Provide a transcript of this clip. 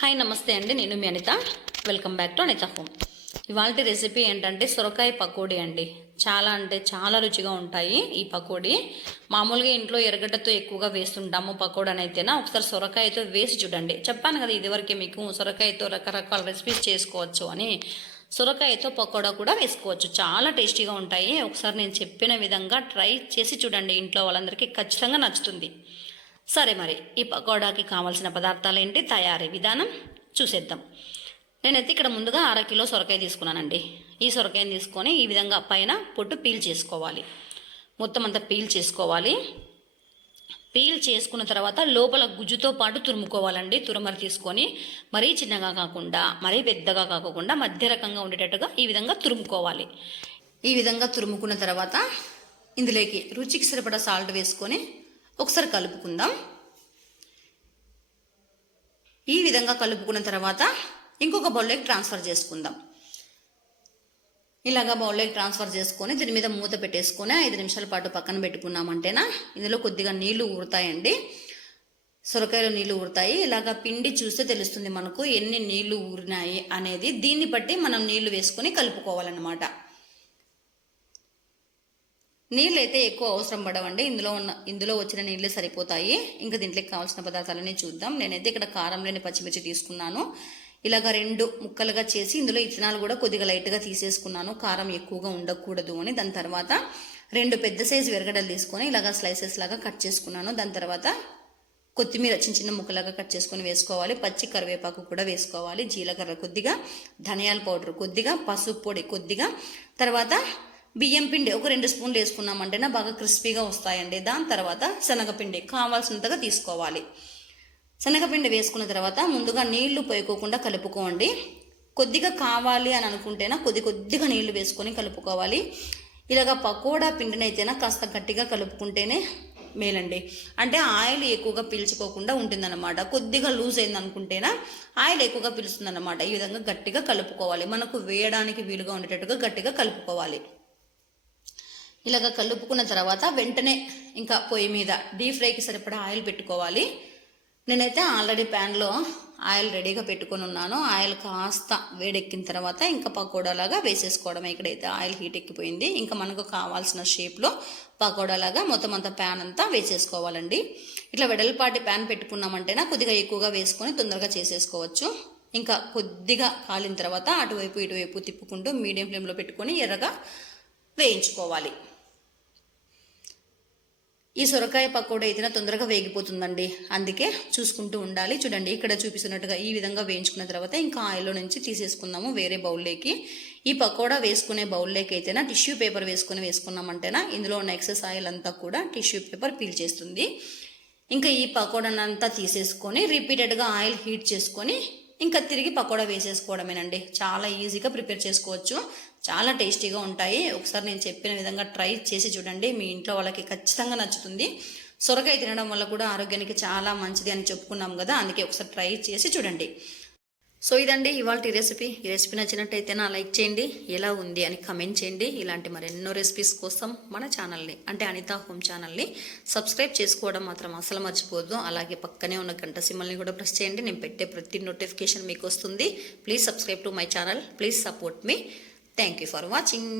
Hi నమస్తే అండి. నేను మీ Anitha. Welcome back to Anitha home ఇవాళ రెసిపీ ఏంటంటే సొరకాయ పకోడీ అండి. చాలా అంటే చాలా రుచిగా ఉంటాయి ఈ పకోడీ. మామూలుగా ఇంట్లో ఎర్రగడ్డతో ఎక్కువగా వేస్తుంటాము పకోడీ అయితేనా ఒకసారి సొరకాయతో వేసి చూడండి. చెప్పాను కదా ఇదివరకే మీకు సొరకాయతో రకరకాల రెసిపీస్ చేసుకోవచ్చు అని. సొరకాయతో పకోడా కూడా వేసుకోవచ్చు. చాలా టేస్టీగా ఉంటాయి. ఒకసారి నేను చెప్పిన విధంగా ట్రై చేసి చూడండి. ఇంట్లో వాళ్ళందరికీ ఖచ్చితంగా నచ్చుతుంది. సరే మరి ఈ పకోడాకి కావాల్సిన పదార్థాలు ఏంటి తయారీ విధానం చూసేద్దాం. నేనైతే ఇక్కడ ముందుగా అర కిలో సొరకాయ తీసుకున్నానండి. ఈ సొరకాయని తీసుకొని ఈ విధంగా పైన పొట్టు పీల్ చేసుకోవాలి. మొత్తం అంతా పీల్ చేసుకోవాలి. పీల్ చేసుకున్న తర్వాత లోపల గుజ్జుతో పాటు తురుముకోవాలండి. తురమరి తీసుకొని మరీ చిన్నగా కాకుండా మరీ పెద్దగా కాకుండా మధ్య రకంగా ఉండేటట్టుగా ఈ విధంగా తురుముకోవాలి. ఈ విధంగా తురుముకున్న తర్వాత ఇందులోకి రుచికి సరిపడా సాల్ట్ వేసుకొని ఒకసారి కలుపుకుందాం. ఈ విధంగా కలుపుకున్న తర్వాత ఇంకొక బౌల్లోకి ట్రాన్స్ఫర్ చేసుకుందాం. ఇలాగా బౌల్లోకి ట్రాన్స్ఫర్ చేసుకొని దీని మీద మూత పెట్టేసుకొని ఐదు నిమిషాల పాటు పక్కన పెట్టుకున్నామంటేనా? ఇందులో కొద్దిగా నీళ్ళు ఊరుతాయండి. సొరకాయలో నీళ్ళు ఊరుతాయి. ఇలాగా పిండి చూస్తే తెలుస్తుంది మనకు ఎన్ని నీళ్ళు ఊరినాయి అనేది. దీన్ని బట్టి మనం నీళ్ళు వేసుకొని కలుపుకోవాలన్నమాట. నీళ్ళు అయితే ఎక్కువ అవసరం పడవండి. ఇందులో ఉన్న ఇందులో వచ్చిన నీళ్ళు సరిపోతాయి. ఇంకా దీంట్లోకి కావాల్సిన పదార్థాలని చూద్దాం. నేనైతే ఇక్కడ కారం లేని పచ్చిమిర్చి తీసుకున్నాను. ఇలాగ రెండు ముక్కలుగా చేసి ఇందులో ఇత్తనాలు కూడా కొద్దిగా లైట్గా తీసేసుకున్నాను. కారం ఎక్కువగా ఉండకూడదు అని. దాని తర్వాత రెండు పెద్ద సైజు విరగడలు తీసుకొని ఇలాగ స్లైసెస్ లాగా కట్ చేసుకున్నాను. దాని తర్వాత కొత్తిమీర చిన్న చిన్న ముక్కలాగా కట్ చేసుకొని వేసుకోవాలి. పచ్చి కరివేపాకు కూడా వేసుకోవాలి. జీలకర్ర కొద్దిగా ధనియాల పౌడర్ కొద్దిగా పసుపు పొడి కొద్దిగా. తర్వాత బియ్యం పిండి ఒక రెండు స్పూన్లు వేసుకున్నామంటేనే బాగా క్రిస్పీగా వస్తాయండి. దాని తర్వాత శనగపిండి కావాల్సినంతగా తీసుకోవాలి. శనగపిండి వేసుకున్న తర్వాత ముందుగా నీళ్ళు పోయకోకుండా కలుపుకోండి. కొద్దిగా కావాలి అని అనుకుంటేనా కొద్ది కొద్దిగా నీళ్ళు వేసుకొని కలుపుకోవాలి. ఇలాగ పకోడా పిండినైతేనా కాస్త గట్టిగా కలుపుకుంటేనే మేలండి. అంటే ఆయిల్ ఎక్కువగా పీల్చుకోకుండా ఉంటుందన్నమాట. కొద్దిగా లూజ్ అయిందనుకుంటేనా ఆయిల్ ఎక్కువగా పీలుస్తుందన్నమాట. ఈ విధంగా గట్టిగా కలుపుకోవాలి. మనకు వేయడానికి వీలుగా ఉండేటట్టుగా గట్టిగా కలుపుకోవాలి. ఇలాగ కలుపుకున్న తర్వాత వెంటనే ఇంకా పొయ్యి మీద డీప్ ఫ్రైకి సరిపడా ఆయిల్ పెట్టుకోవాలి. నేనైతే ఆల్రెడీ ప్యాన్లో ఆయిల్ రెడీగా పెట్టుకొని ఉన్నాను. ఆయిల్ కాస్త వేడెక్కిన తర్వాత ఇంకా పకోడాలాగా వేసేసుకోవడమే. ఇక్కడైతే ఆయిల్ హీట్ ఎక్కిపోయింది. ఇంకా మనకు కావాల్సిన షేప్లో పకోడాలాగా మొత్తం అంతా ప్యాన్ అంతా వేసేసుకోవాలండి. ఇట్లా వెడల్పాటి ప్యాన్ పెట్టుకున్నామంటేనా కొద్దిగా ఎక్కువగా వేసుకొని తొందరగా చేసేసుకోవచ్చు. ఇంకా కొద్దిగా కాలిన తర్వాత అటువైపు ఇటువైపు తిప్పుకుంటూ మీడియం ఫ్లేమ్లో పెట్టుకొని ఎర్రగా వేయించుకోవాలి. ఈ సొరకాయ పకోడా అయితే తొందరగా వేగిపోతుందండి. అందుకే చూసుకుంటూ ఉండాలి. చూడండి ఇక్కడ చూపిస్తున్నట్టుగా ఈ విధంగా వేయించుకున్న తర్వాత ఇంకా ఆయిల్లో నుంచి తీసేసుకుందాము వేరే బౌల్లోకి. ఈ పకోడా వేసుకునే బౌల్లోకి అయితేనా టిష్యూ పేపర్ వేసుకుని వేసుకున్నామంటేనా ఇందులో ఉన్న ఎక్సెస్ ఆయిల్ అంతా కూడా టిష్యూ పేపర్ పీల్చేస్తుంది ఇంకా ఈ పకోడానంతా తీసేసుకొని రిపీటెడ్గా ఆయిల్ హీట్ చేసుకొని ఇంకా తిరిగి పకోడా వేసేసుకోవడమేనండి. చాలా ఈజీగా ప్రిపేర్ చేసుకోవచ్చు. చాలా టేస్టీగా ఉంటాయి. ఒకసారి నేను చెప్పిన విధంగా ట్రై చేసి చూడండి. మీ ఇంట్లో వాళ్ళకి ఖచ్చితంగా నచ్చుతుంది. సొరకాయ తినడం వల్ల కూడా ఆరోగ్యానికి చాలా మంచిది అని చెప్పుకున్నాం కదా అందుకే ఒకసారి ట్రై చేసి చూడండి. సో ఇదండి ఇవాళ రెసిపీ. ఈ రెసిపీ నచ్చినట్టయితే నా లైక్ చేయండి. ఎలా ఉంది అని కమెంట్ చేయండి. ఇలాంటి మరెన్నో రెసిపీస్ కోసం మన ఛానల్ని అంటే అనిత హోమ్ ఛానల్ని సబ్స్క్రైబ్ చేసుకోవడం మాత్రం అసలు మర్చిపోద్దు అలాగే పక్కనే ఉన్న గంట సిమ్మల్ని కూడా ప్రెస్ చేయండి. నేను పెట్టే ప్రతి నోటిఫికేషన్ మీకు వస్తుంది. Please subscribe to my channel. Please support me. Thank you for watching.